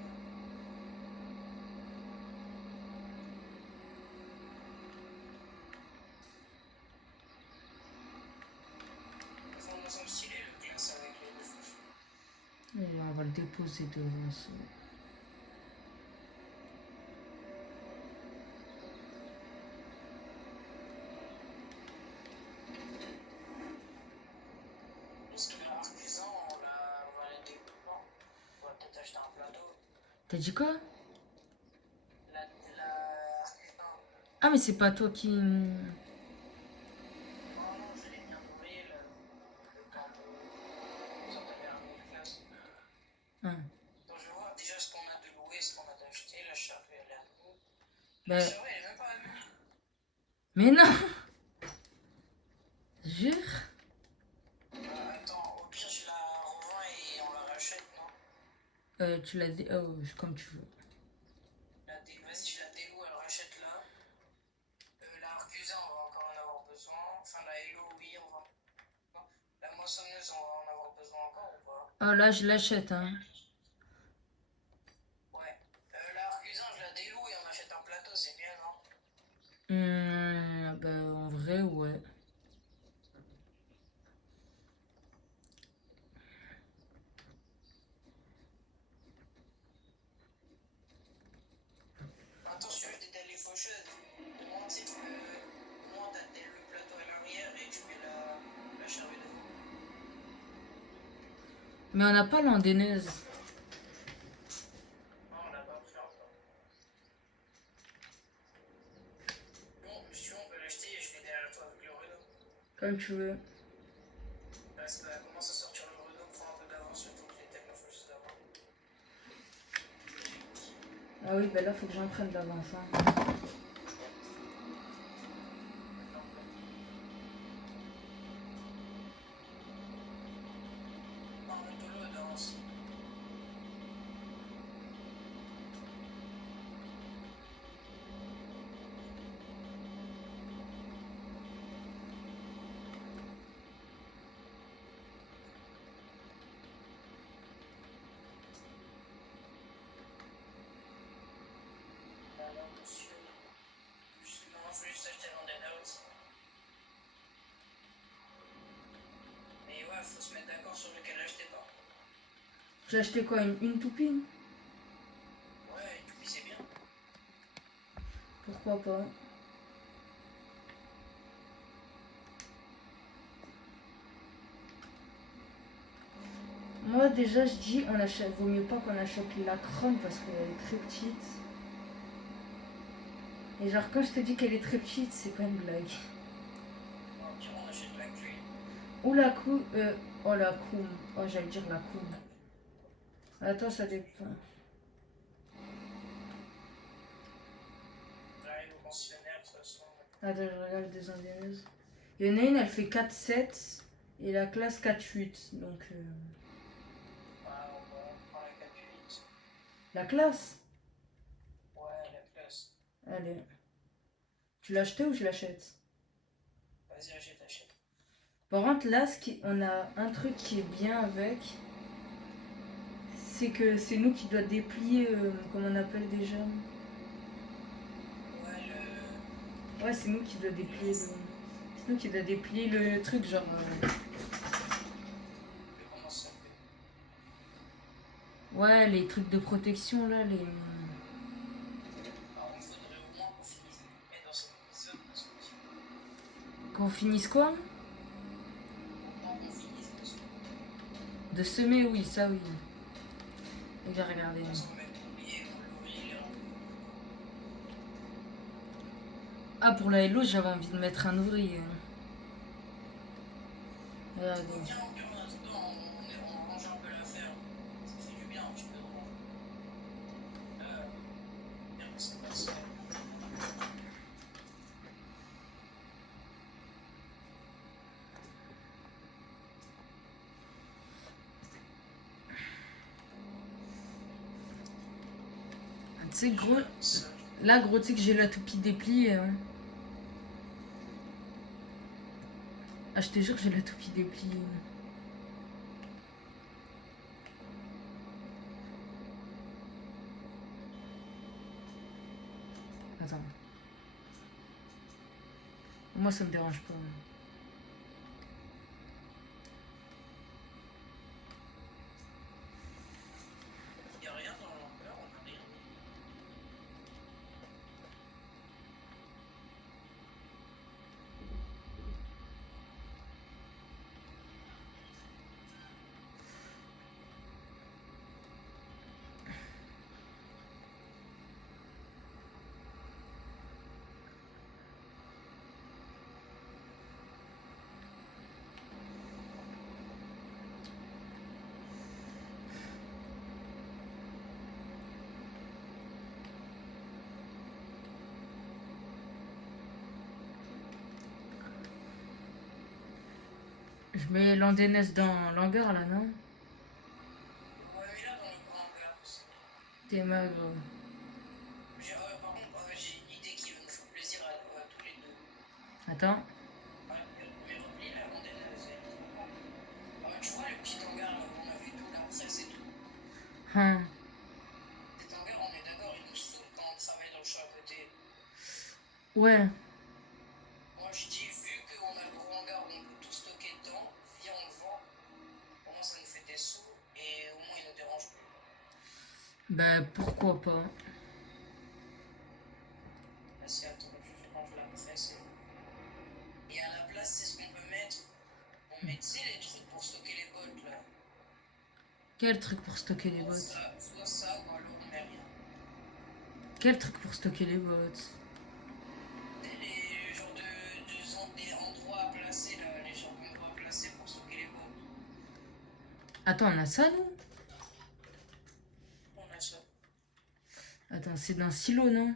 Enfin, on semble stylé le classe avec les deux fauches. Et on va le déposer devant ça. T'as dit quoi? La Arcusin. Ah, mais c'est pas toi qui. Non, non, je l'ai mis en avril, le temps de s'entamer à une classe. Ah. Donc je vais voir déjà ce qu'on a de louer, ce qu'on a d'acheter. La charrue, elle est à nous. La Bah, charrue, elle est même pas à nous. mais non! Jure? Attends, au pire, je la revends et on la rachète, non? Tu l'as dit. Oh, comme tu veux. Vas-y, je la déloue, elle rachète là. La Arcusa, on va encore en avoir besoin. Enfin, la Hello, oui, on va. La moissonneuse, on va en avoir besoin encore ou pas? Oh, là, je l'achète, hein. Ouais. La Arcusa, je la déloue et on achète un plateau, c'est bien, non? Bah, en vrai, ouais. Attention, je détaille les faucheuses. Moi, tu sais, moi, t'as le plateau à l'arrière et tu mets la charrue devant. Mais on n'a pas l'andéneuse. Non, on l'a pas pris encore. Bon, si tu veux, on peut l'acheter et je l'ai derrière toi avec le Renault. Comme tu veux. Parce que ça commence à sortir le Renault, prends un peu d'avance, surtout que j'étais la faucheuse d'avant. Ah oui, bah là, faut que j'en prenne d'avance, hein. Non, monte-le d'avance. Non, monsieur. Non, faut juste acheter avant des notes. Mais ouais, faut se mettre d'accord sur lequel acheter pas. J'ai acheté quoi, une toupie? Ouais, et puis c'est bien. Pourquoi pas? Moi, déjà, je dis, on achète, vaut mieux pas qu'on achète la Chrome parce qu'elle est très petite. Et genre, quand je te dis qu'elle est très petite, c'est pas une blague. Au pire, on achète la clé. Ou la cou... oh, la coum. Oh, j'allais dire la coum. Attends, ça dépend. J'arrive au concessionnaire, de toute façon. Attends, je regarde des indéneuses. Il y en a une, elle fait 4,7 et la classe 4,8. Donc, Ah, on prend la 4-8. la classe, Ouais, la classe. allez. Tu l'as acheté ou je l'achète? Vas-y, achète, achète. Par contre, là, on a un truc qui est bien avec, c'est que c'est nous qui doit déplier, comment on appelle déjà? Ouais, Ouais, c'est nous qui doit déplier le... C'est nous qui doit déplier le truc, genre... comment ça s'appelle? Ouais, les trucs de protection, là, les... Par contre, faudrait au moins qu'on finisse de les mettre dans cette zone parce que Qu'on finisse quoi? au moins qu'on finisse de se De semer, oui, ça, oui. Et regardez. parce qu'on met le boulier, on l'ouvrit, les Ah, pour la Hello, j'avais envie de mettre un ouvrier. Regardez. Viens, au pire, en attendant, on range un peu l'affaire. Ça fait du bien, un petit peu de rang. Bien que c'est pas ça. Tu sais, gros... Ça, Là, gros, tu sais que j'ai la toupie dépliée. Hein. Ah, je te jure que j'ai la toupie dépliée. Attends. Moi, ça me dérange pas. y a rien dans l'ampleur, on a rien. Je mets l'Andenes dans l'hangar là, non? Ouais, mais là, dans le grand hangar aussi. T'es magre. Par contre, j'ai une idée qui va nous faire plaisir à tous les deux. Attends. Ouais, le premier repli, la mondaine, c'est trop grand. Tu vois le petit hangar là où on avait tout, la presse et tout. Hein. Cet hangar, on est d'accord, il nous saoule quand on travaille dans le champ à côté. Ouais. Moi, je dis, vu qu'on a le gros hangar où on peut tout stocker dedans, viens, on le vend. Au moins, ça nous fait des sous et au moins, il nous dérange plus. Ben pourquoi pas. Là, c'est attends, je range la presse. Et à la place, c'est ce qu'on peut mettre. On met, tu sais, les trucs pour stocker les bottes là. Quel truc pour stocker les bottes? Soit ça, ou alors on met rien. Quel truc pour stocker les bottes? Les genres des endroits à placer là, les genres d'endroits à placer pour stocker les bottes. Attends, on a ça nous? On a ça. Attends, c'est d'un silo, non?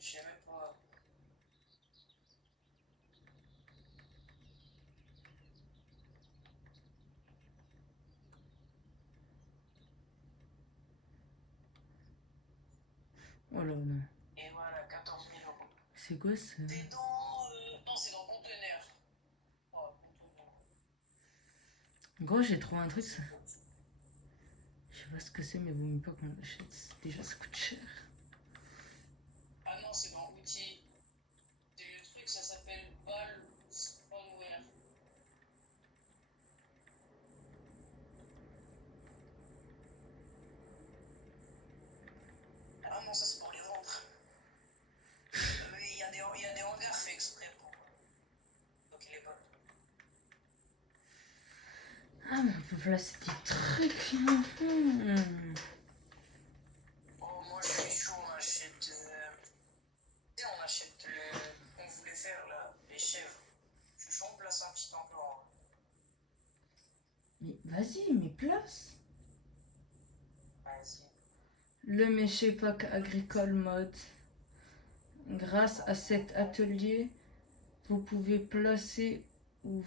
Je sais même pas. Oh là là. Et voilà, 14 000 euros. C'est quoi ça? C'est dans. Non, c'est dans conteneur. Oh, conteneur. Gros, j'ai trouvé un truc, ça. Je sais pas ce que c'est, mais vaut mieux pas qu'on l'achète. Déjà, ça coûte cher. Ah non, c'est dans outils. C'est le truc, ça s'appelle Ball Spawnware. Ah non, ça c'est pour les vendre. Il y a des hangars faits exprès pour stocker les bottes. Ah, mais on peut placer des trucs. Mhm. Oh, moi je suis chaud, on achète. Tu sais, on achète. On voulait faire là, les chèvres. Je suis chaud, on place un petit enclos. Mais vas-y, mais place. Vas-y. Le Méché Pack Agricole Mode. Grâce à cet atelier, vous pouvez placer où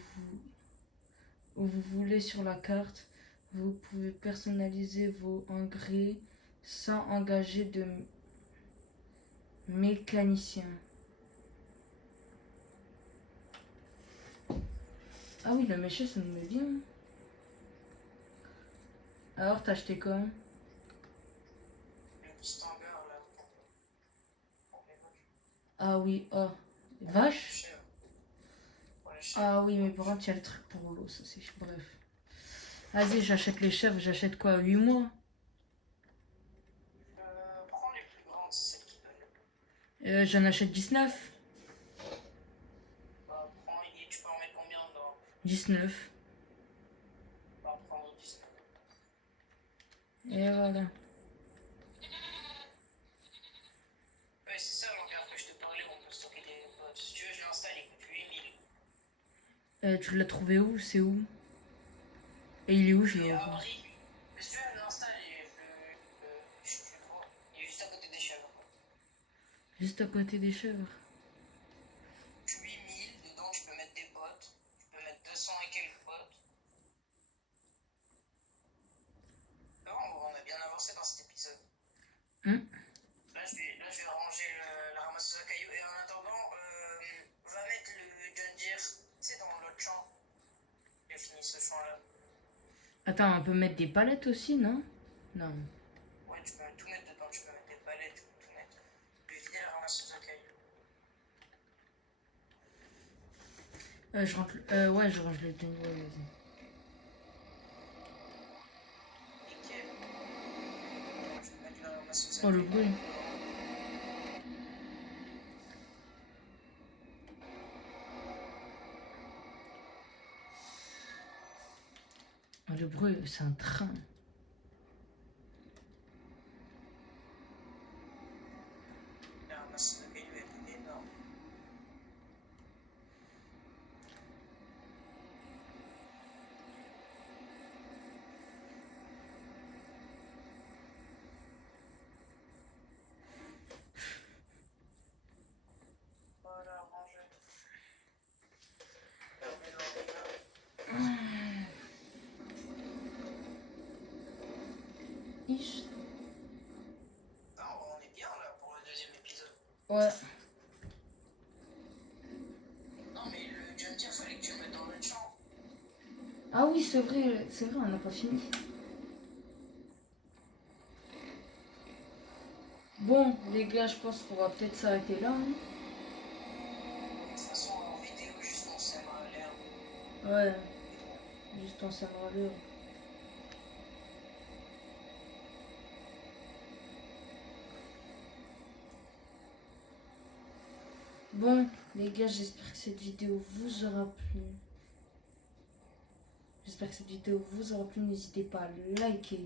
vous voulez sur la carte. Vous pouvez personnaliser vos engrais sans engager de mécanicien. Ah oui, le méché, ça nous met bien. Alors, t'as acheté quoi? Le petit hangar là pour les vaches. Ah oui, oh. Vache? Chèvres. Pour les chèvres. Ah oui, mais par contre, il y a le truc pour l'eau, ça c'est... Bref. Vas-y, j'achète les chèvres, j'achète quoi? 8 mois? Prends les plus grandes, c'est celles qui donnent le plus. J'en achète 19. Bah, prends, et tu peux en mettre combien dedans? 19. Bah, prends 19. Et voilà. Ouais, c'est ça l'hangar que je te parlais, on peut stocker des bottes. Si tu veux, je l'installe, il coûte 8000. Tu l'as trouvé où? C'est où? Et il est où? Je Il le est revois. abri. Mais si tu veux, je l'installe et je te le vois. Il est juste à côté des chèvres. Juste à côté des chèvres. 8000, dedans tu peux mettre des bottes. Tu peux mettre 200 et quelques bottes. On a bien avancé dans cet épisode. Hum. Là, je vais ranger la ramasseuse à cailloux. Et en attendant, va mettre le John Deere, tu sais, dans l'autre champ. J'ai fini ce champ-là. Attends, on peut mettre des palettes aussi, non? Non. Ouais, tu peux tout mettre dedans. Tu peux mettre des palettes, tu peux tout mettre. Je vais vider la ramasseuse à cailloux. Je rentre... ouais, je range le Johnny. Ouais, vas-y. Nickel. Je vais mettre la ramasseuse à Oh, le cailloux. bruit. Oh, le bruit, c'est un train. La ramasseuse à cailloux, elle est énorme. Voilà, rangé. ish. Non, on est bien là pour le deuxième épisode. Ouais. Non, mais le John Deere, fallait que tu le mettes dans le champ. Ah oui, c'est vrai, on n'a pas fini. Bon, les gars, je pense qu'on va peut-être s'arrêter là. Hein. De toute façon, en vidéo, juste on s'aimera l'air. Ouais, juste on s'aimera l'heure. Bon, les gars, j'espère que cette vidéo vous aura plu. J'espère que cette vidéo vous aura plu. N'hésitez pas à liker,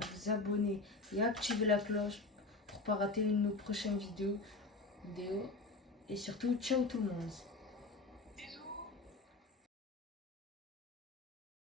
à vous abonner et à activer la cloche pour ne pas rater une de nos prochaines vidéos. Et surtout, ciao tout le monde.